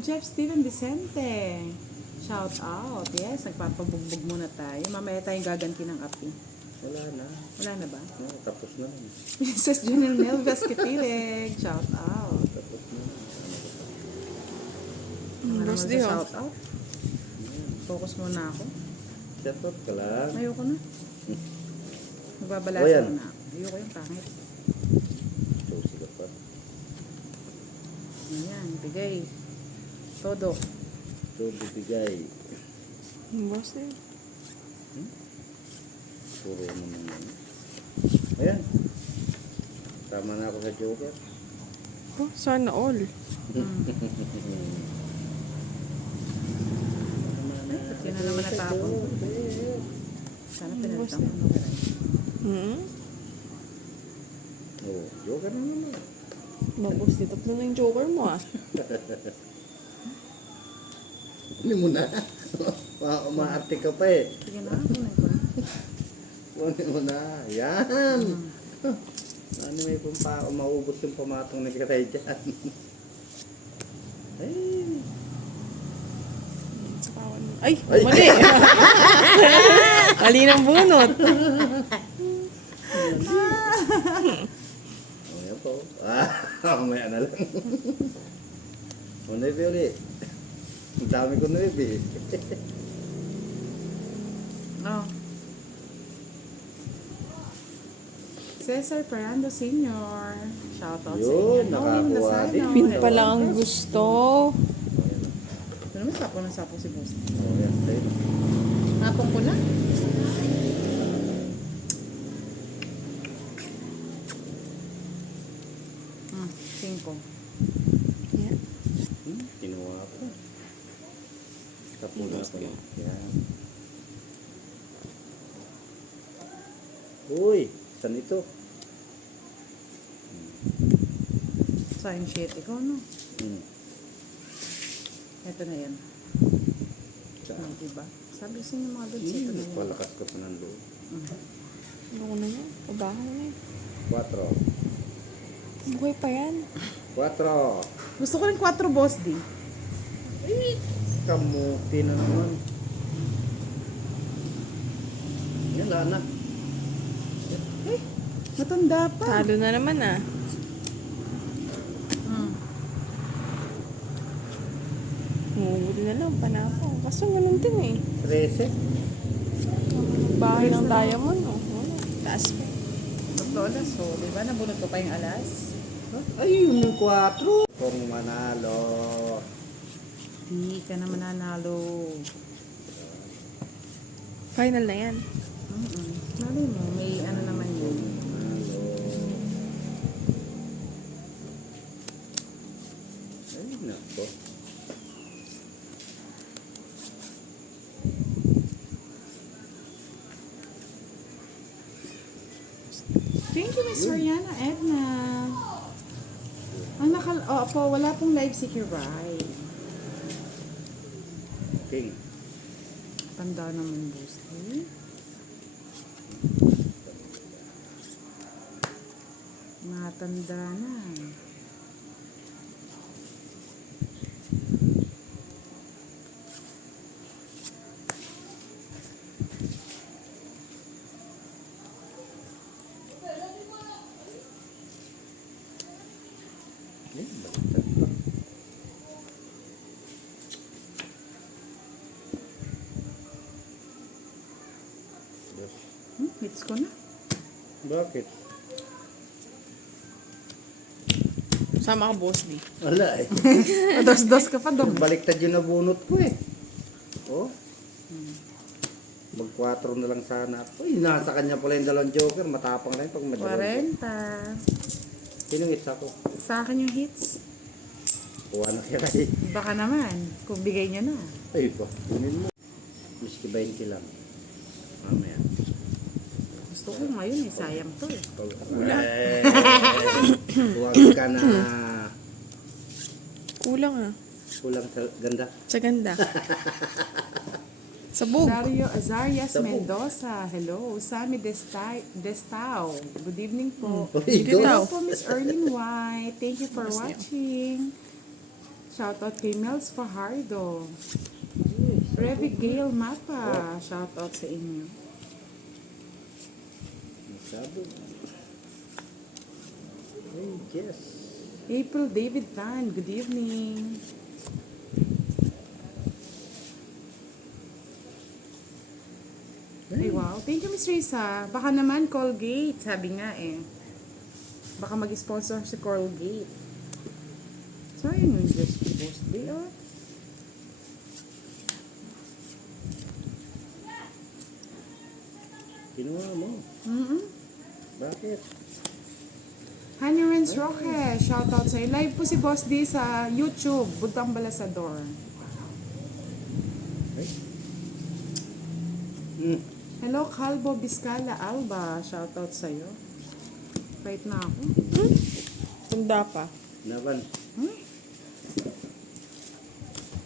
Jeff Steven Vicente. Shout out. Yes, nagpapabugbog muna tayo. Mamaya tayong gaganti ng api. Wala na. Wala na ba? No, tapos na. Princess Junel Melves Kitilig. Shout out. Tapos na. Ano Boss naman Dio. sa shout out? Focus muna ako. Shut up ka lang. Ayoko na. Magbabalasa O, yan. muna ako. Ayoko yung pangit. Susi ka pa. Ayan, bigay. Todo. So, bibigay. Boss eh. Puro mo naman. Ayan. Tama na ako sa Joker. Oh, sana all. Ba't yun na naman natapon? Sana pinalitan ko. Oh, Joker na naman. Boss, di tatlo na yung joker mo ah. Hindi mo na. Umaarte ka pa eh. Sige na, kunin ko na. Kunin mo na. Yan. Ano may pumpa, maubos yung pamatong nagkaray dyan. Ay. Sa kawan mo. Ay, mali. Mali ng bunot. Mamaya po. Mamaya na lang. Unay ulit. Ang dami ko na eh. Oh. Cesar Fernando Sr. Shout out sa inyo. Yun, nakakuha din. Pin pa lang ang gusto. Ito naman sapo ng sapo si Boss. Oh, yan, tayo. Napong ko na. Cinco. Yeah. Kinuha ko. Tapos ko. Yan. Uy, saan ito? Sayang 7 ko, no? Ito na yan. Saan? Diba? Sabi sa inyo mga doon, ito na yan. Palakas ko pa ng loob. Ano ko na yan? Kabaho na eh. 4. Buhay pa yan. 4. Gusto ko rin 4 boss di. Kamuti na naman. Yan, na. Eh, matanda pa. Talo na naman ah. Umuuli na lang, panako. Kaso ganun din eh. 13. Bahay ng diamond oh. Wala. Taas pa. Totoo alas, so, di ba? Nabunot ko pa yung alas. Ay, yung 4. Kung manalo. Di ka na mananalo. Final na yan. Malay mo, may ano naman yun. Manalo. Ay, nako. Thank you, Miss Mariana Edna. Ang po, wala pong live si Kiray. King. Tanda naman, Boosty. Matanda na. Ay, baliktad pa. Yes. Hits ko na. Bakit? Sama ka boss di. Wala eh. Dos-dos ka pa dong. Baliktad yung nabunot ko eh. Oh. Mag-4 na lang sana ako. Uy, nasa kanya pala yung dalawang joker. Matapang na yun pag madalawang. 40. Sinong isa ko? Sa akin yung hits. Kuha na kaya eh. Baka naman, kung bigay niya na. Ay pa, kunin mo. Miski 20 lang. Mamaya. Gusto ko ngayon eh, sayang to eh. Huwag ka na. Kulang ah. Kulang sa ganda. Sa ganda. Sabog. Dario Azarias Sabog. Mendoza. Hello. Sammy Destao. Good evening po. Uy, Hello Destao. po, Miss Erlyn White. Thank you for watching. Shoutout kay Mels Fajardo. Revi Gale Mapa. Shoutout sa inyo. Masyado. Ay, yes. April David Tan. Good evening. Ay, wow. Thank you, Miss Risa. Baka naman Colgate. Sabi nga eh. Baka mag-sponsor si Colgate. Sayang yung Diyos ko, boss. Di, oh. Kinuha mo. Bakit? Honey Renz Roque. Shoutout sa'yo. Live po si Boss D sa YouTube. Butang Balasador. Ay. Hmm. Hello, Calvo Biscala Alba. Shoutout sa'yo. Fight na ako. Tunda pa. Naban.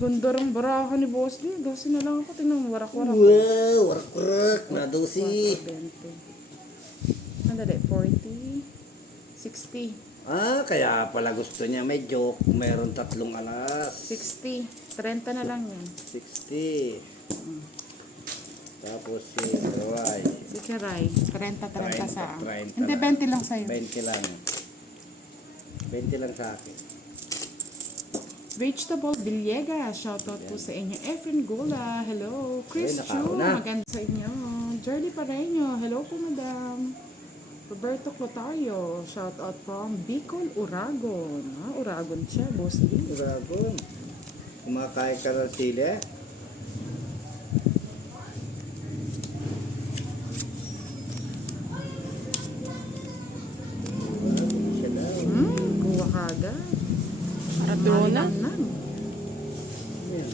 Ganda rin baraha ni Boss D. 12 na lang ako. Tinang warak-warak. Wow, warak-warak. Nadusi. 20. Andali, 40. 60. Ah, kaya pala gusto niya may joke. Mayroon 3 alas. 60. 30 na lang yan. 60. Tapos si Roy. Si Kiray. 30 sa 30. Hindi, 20 lang sa'yo. 20 lang. 20 lang sa akin. Vegetable Villegas. Shoutout po sa inyo. Efren Gola. Hello. Chris Uy, Chu. nakauna. Maganda sa inyo. Jerly Pareño. Hello po, madam. Roberto Clotario. Shoutout from Bicol, Uragon. Uragon siya, Boss D. Dragon. Kumakain ka ng sili? Siya daw. Kuha ka agad. Para drona. Malinang. Ayan.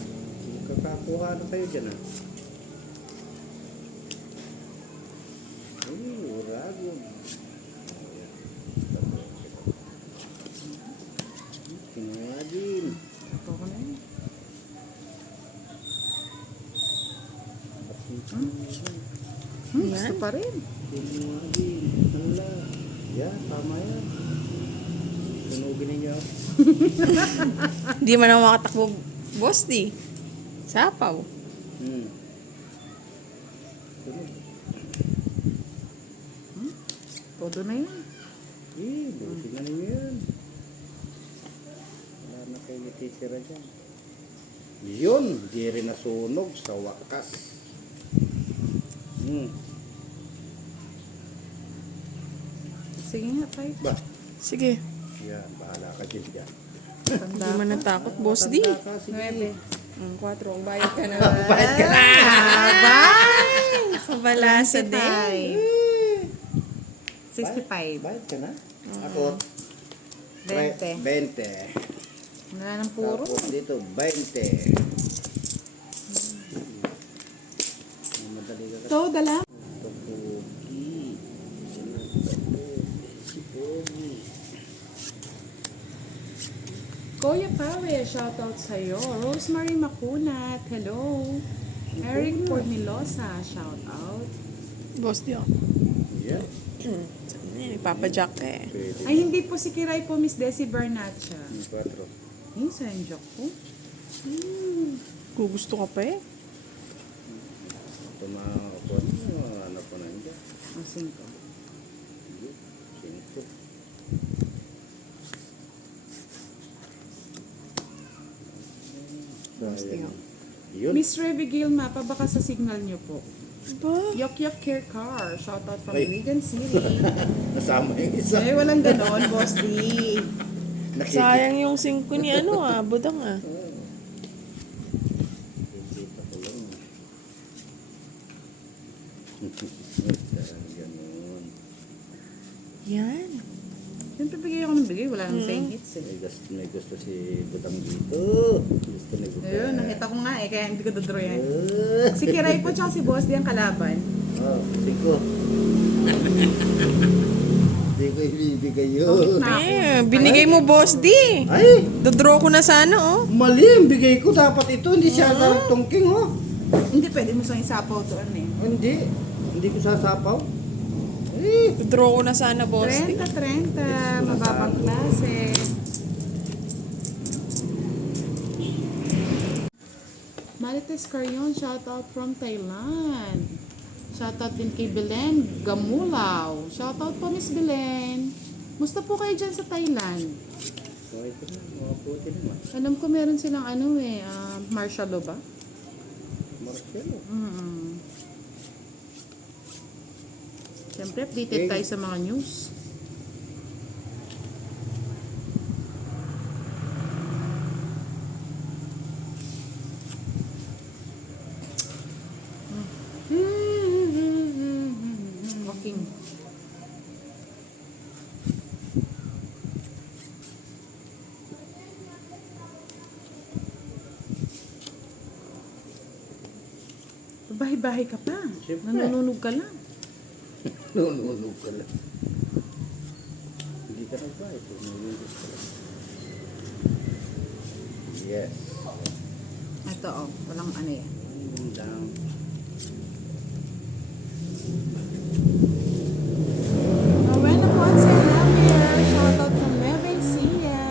Kakakuha na kayo dyan ah. Ay, Uragon. Kinuha din. Ito ko na yun. Gusto pa rin. Kinuha din. Hala. Yan, tama yan. Tunugin ninyo. Hindi man ako makatakbo, boss di. Sapaw. Tunog. Todo na yun. Buti na ninyo yan. Wala na kayo natitira dyan. Yun, di rin nasunog sa wakas. Sige nga, fight. Ba, Sige. yan, bahala ka dyan dyan. Hindi man natakot, boss di. Tanda ka, sige. 9. 4. Ang bayad ka na. Bayad ka na! Kabala sa day. 65. Bayad ka na? Ako, 20. 20. Wala ng puro. Tapos dito, 20. Madali ka kasi. So, dala. Ito, Pogi. Si Pogi. Kuya Pawe, shoutout sa'yo. Rosemary Makunat, hello. Eric Pornilosa, shoutout. Boss di ako. Yeah. Saan yun? Ipapajack ka eh. Pwede. Ay, hindi po si Kiray po, Miss Desi Bernacha. 4. Yung sa joke po. Kung gusto ka pa eh. Ito mga kapon. Ano po nandiyan? O, 5. 5. Sayang. Yun. Miss Revy Gale Mapa, baka sa signal nyo po. Ba? Yok Yok Care Car, shoutout from Ay. Regan City. Nasama yung isa. Ay, walang ganon, Boss D. Sayang yung 5 ni ano ah. Budang ah. Nakikita ko lang. Ganun. Yan. Siyempre bigay ako ng bigay, wala nang saying hits eh. May gusto si Butang dito. Gusto ni Butang. Ayun, nakita ko nga eh, kaya hindi ko dodraw yan. Ah. Si Kiray po tsaka si Boss D ang kalaban. Oh, siko. Hindi ko ibibigay yun. Eh, binigay mo boss di. Ay, Dodraw ko na sana oh. mali. Ang bigay ko dapat ito. Hindi siya tungking, oh. Hindi pwede mo sa isapaw to ano eh. Hindi. Hindi ko sasapaw. Eh. Dodraw ko na sana boss di. 30, mababang klase. Marites Carion, shout out from Thailand. Shout out din kay Belen Gamulaw. Shout out po Miss Belen. Musta po kayo dyan sa Thailand? Okay ko na, mabuti naman. Alam ko meron silang martial law ba? Marcelo. Siyempre, updated tayo sa mga news. Walking. Bahay-bahay ka pa. Siyempre. Nanununog ka lang. Nununog ka lang. Hindi ka nagbayad. Nununog ka lang. Yes. Ito walang ano yan. Yun lang. Rowena Ponce Javier, shout out from Nueva Ecija.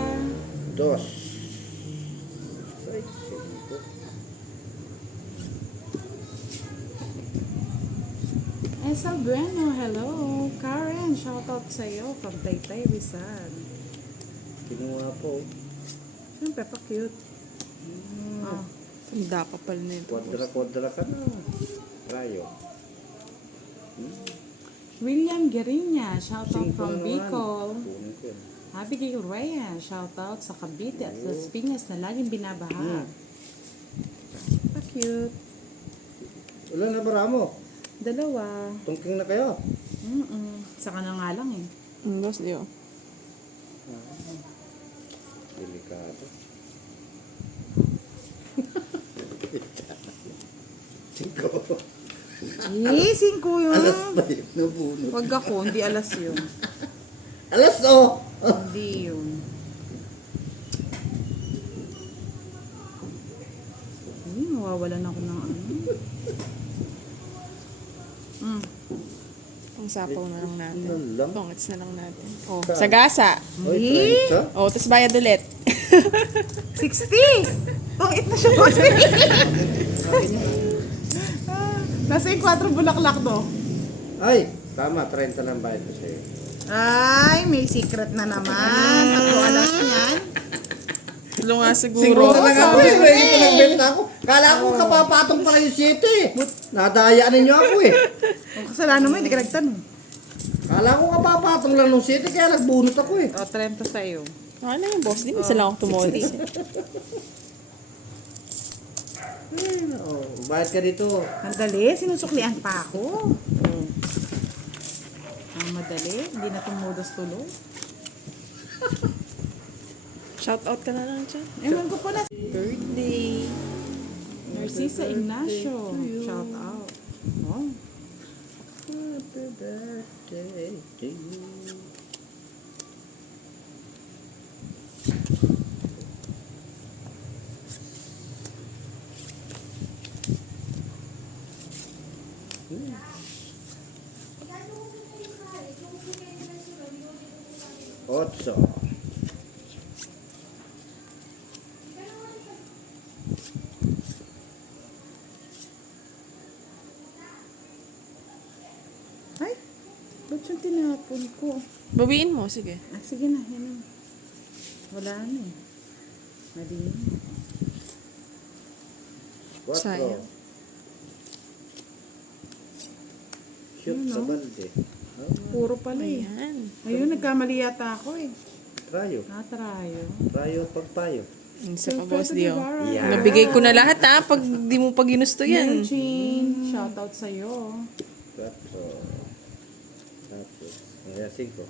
Dos. Ay, cinco. Esa Bueno, hello. Karen, shout out sa'yo from Taytay, Rizal. Kinuha po. Siyempre, pa-cute. Oh. Tanda pa pala nito. Kwadra ka na. Rayo. William Guerinya, shout out Cinco from na naman. Bicol. Kunin ko yan. Abigail Reyes, shout out sa Cavite at Las Piñas na laging binabaha. Pa-cute. Wala na baramo. Dalawa. Tungking na kayo. Saka na nga lang eh. Boss di oh. Delikado. Cinco. 5 yun. Alas pa yun. Nabunod. Wag ako, hindi alas yun. Alas o! Hindi yun. Mawawalan ako ng ano. Ang sapaw na lang natin. Ano lang? Tongits na lang natin. Oh, sagasa. Oy, 30? Oh, tapos bayad ulit. 60! Pangit na siya po. Nasa yung 4 bulaklak to. Ay, tama. 30 lang bayad ko sa'yo. Ay, may secret na naman. Tatlo alas niyan. Tulo nga siguro. Siguro na lang ako sabi eh. ko Ready eh. ko nagbenta ako. Kala ko kapapatong pala yung 7 eh. Nadayaan ninyo ako eh. Ang kasalanan mo, hindi ka nagtanong. Kala ko kapapatong lang ng 7 kaya nagbunot ako eh. O, 30 sa'yo. Ano yung boss? Di minsan lang ako tumodi. Oh, bayad ka dito. Madali, sinusuklian pa ako. Madali, hindi na tumudos tuloy. Shout out ka na lang dyan. Ewan ko pala. Birthday. Narcisa Ignacio. Shout out. Oh. Happy birthday to you. Otso. Ay, ba't yung tinapon ko? Bawiin mo, sige. Ah, sige na, yan na. Wala na eh. Madiin na. Quatro. Sayang. Shoot Yun, sa no? balde. Puro pala eh. Ayan. Ayun, nagkamali yata ako eh. Trayo. Natrayo. Trayo pagpayo. Isa pa boss di oh. Yeah. Nabigay ko na lahat ha, pag di mo pa ginusto yan. Eugene, shout out sa'yo. Quatro. Tapos. Ayan, 5.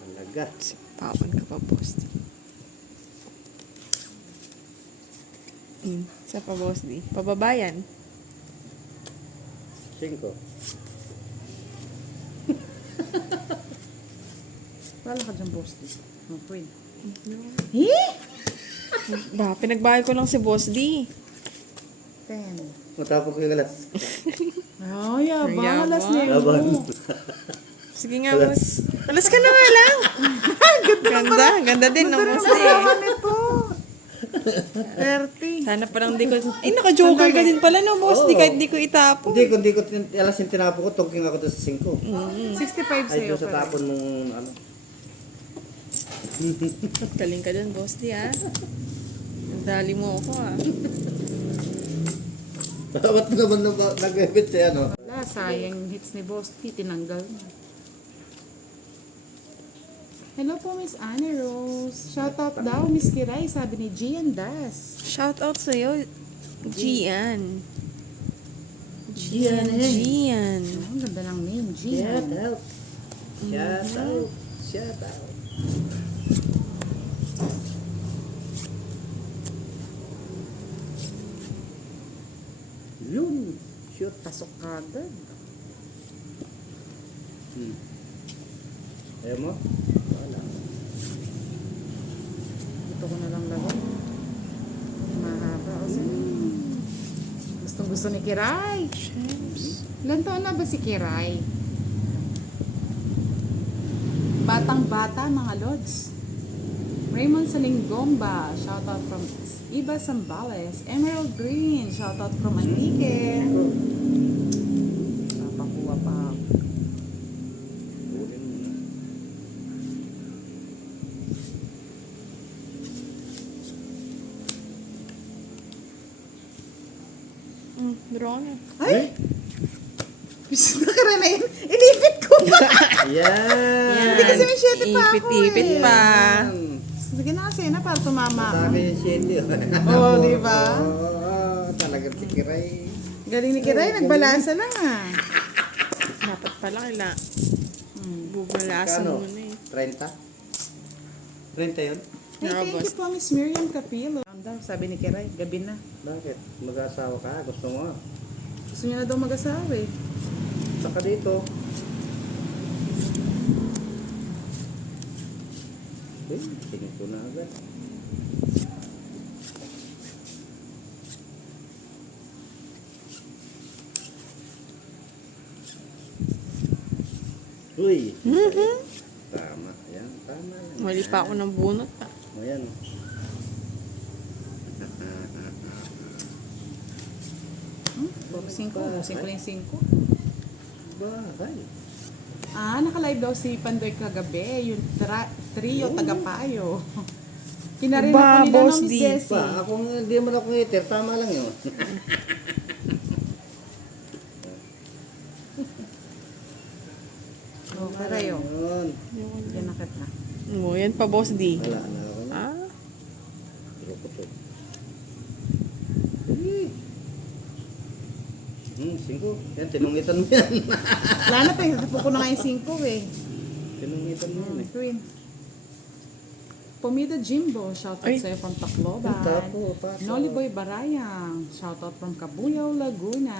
Talaga. Papan ka pa boss. Isa pa boss di. Pababayan. 5. Wala ka dyan, boss. Okay. Ba, pinagbayad ko lang si Boss D. 10. Matapos ko yung alas. Oh, yabang. Yabang. Alas na Laban. Sige nga, boss. Alas ka na nga lang. Ganda. Ganda din ng Ganda rin boss ang D. barahan nito. 30. Sana parang di ko... Ay, naka-joker ka din pala no, boss D. Oo. Kahit di ko itapo. Hindi ko alas yung tinapo ko, tungking ako doon sa 5. 65 Ay, sa'yo. doon sa pare. tapon mong ano. Galing ka dun, boss D, ha? Dali mo ako, ha? Ba't naman nag-ebit siya, ano? Wala, sayang yung hits ni Boss T. Tinanggal niya. Hello po, Miss Anna Rose. Shoutout daw, Miss Kiray, sabi ni Gian Das. Shout out sa'yo, Gian. Gian, eh. Gian. Oh, ang ganda ng name, Shout Gian. out. Shout out. Shout out. Yun. Shoot. Pasok agad. Ayaw mo? Wala. Ito ko na lang lagay. Mahaba. O sige. Gustong gusto ni Kiray. Shems. Ilan taon na ba si Kiray? Batang-bata, mga lods. Raymond Salinggomba, shoutout from Iba Sambales. Emerald Green, shoutout from Antique. Napakuha pa. Uling mo na. Draw na. Ay! Gusto na ka na yun. Inipit ko pa. Yan. Hindi kasi may 7 pa ako Ipit-ipit eh. pa. Sige na kasi na para tumama Sa ako. akin yung shit yun. Oo, di ba? Oo, talagang si Kiray. Galing ni Kiray, nagbalansa lang ah. Dapat pala kaila. Hmm. Bubalasan Kano? mo na eh. 30? 30 yun? Hey, Yeah, thank boss. you po, Miss Miriam Capilo. Daw, sabi ni Kiray, gabi na. Bakit? Mag-asawa ka? Gusto mo? Gusto niya na daw mag-asawa eh. Saka dito. Eh, tingin ko na agad. Uy! Tama. Yan. Tama yan. Mali pa ako ng bunot, ha? Ayan. Boxing ko, boxing ko na yung 5. Bakay. Ah, naka-live daw si Pandoy kagabi, yung trio tagapayo. Kinarina Ba, ko nila Boss no, Miss D. Jessie. Pa, ako hindi mo na akong hater. Tama lang yun. Oh, karayo. Yun. Yan nakit na. Oh, yan pa, boss D. Wala na ako na. Ah, Pero ko to. 5. Yan, tinungitan mo yan. Wala na tayo, napo ko na nga yung 5 eh. Tinungitan mo yan eh. Queen. Pomida Jimbo, shoutout Ay. sa'yo from Tacloban. Tapo, tapo. Noli Boy Barayang, shoutout from Cabuyao, Laguna.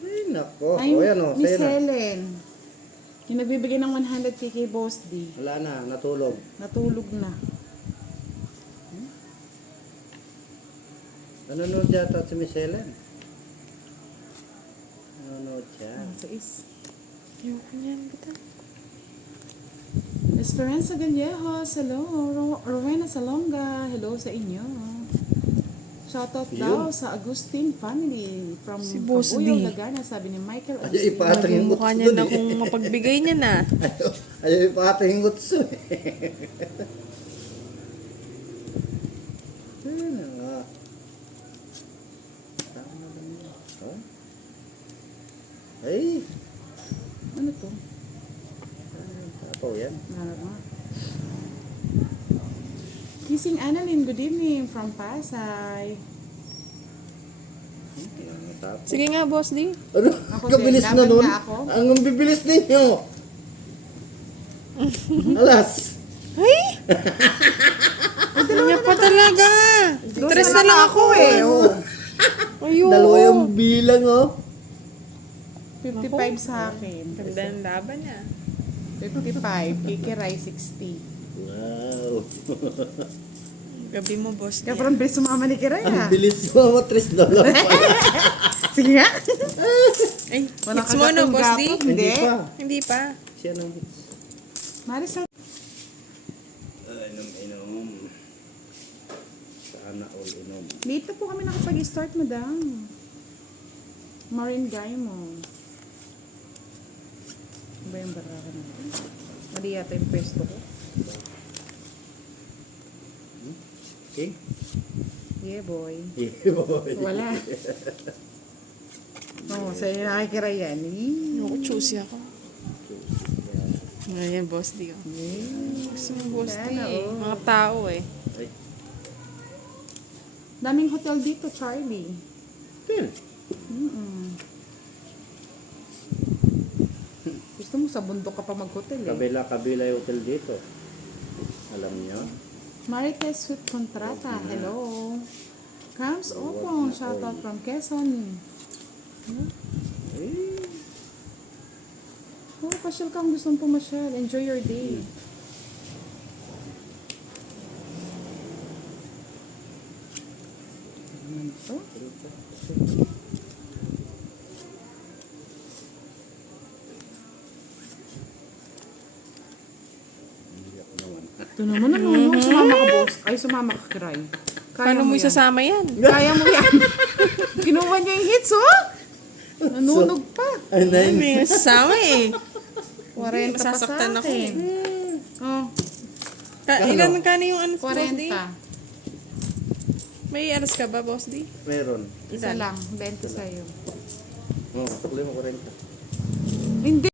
Ay, nako. Ay, O yan o, Miss sa'yo na. Helen. Yung nagbibigay ng 100k kay Boss D. Wala na, natulog. Natulog na. Nanonood yata si Miss Helen. Nanonood siya. Sa is. ayoko niyan. Bita. Esperanza Gallejos, hello. Rowena Salonga, hello sa inyo. Shoutout daw sa Agustin family from Si Boss Cabuyao, D. Lagana, sabi ni Michael Ay, Agustin. ipatang yung Mukha utso niya dun na eh. kung mapagbigay niya na. Ayaw ipatang yung utso eh. Ayun na nga. Tama lang yun. Oh. Ay! Ano to? Tapaw yan. Ano nga? Kissing Annalyn, good evening from Pasay. Tapaw. Sige nga, boss D. Ano? Ako Kabilis din, na dapat nun? na ako. Ang bibilis ninyo. Alas. Ay! Ano niya pa talaga? Tres na lang ako eh. Oh. Ayoko. Dalawa yung bilang oh. 55 sa akin. Ganda ng laban niya. 55, Kikiray 60. Wow. Gabi mo, boss D. Kaya parang bilis sumama ni Kiray Ang ha. bilis mo, $3 pala. Sige nga. Ay, Walang hits mo no, boss D? kagatong-gatong. Hindi. Hindi pa. Hindi pa. Siya nang hits. Marisol. Inom. Sana all inom. Late na po kami nakapag-start, madam. Maringay mo. Ano ba yung baraka natin? Mali yata yung pwesto ko. Okay? Yeah, boy. Yeah, boy. Wala. Oo, sa'yo nakikira yan. Ako, choosy ako. Ayan, boss D. Oh. Gusto mo, boss D. Sana, oh. Mga tao eh. Ay, Daming hotel dito, Charlie. Tin. Gusto mo sa bundok ka pa mag-hotel eh. Kabila yung hotel dito. Alam niyo? Marites Sweet Contrata. Hello. Cams Opong. Shoutout from Quezon. Eh, Oh, pasyal ka kung gustong pumasyal. Enjoy your day. Ano to? iyak naman. Ito naman nanonood. Sumama ka, boss. Ay, sumama ka, Kiray. Kaya Paano mo yan. isasama yan? Kaya mo yan. Kinuha niya yung hits, oh. Nanunog pa. Ay, Ay, nine. may isasama eh. 40 pa sa Masasaktan ako akin. Oh, Ilan kano yung ano, boss D? 40. May alas ka ba, boss D? Meron. Isa lang. 20 sa'yo. Oh, tuloy mo 40. Hindi.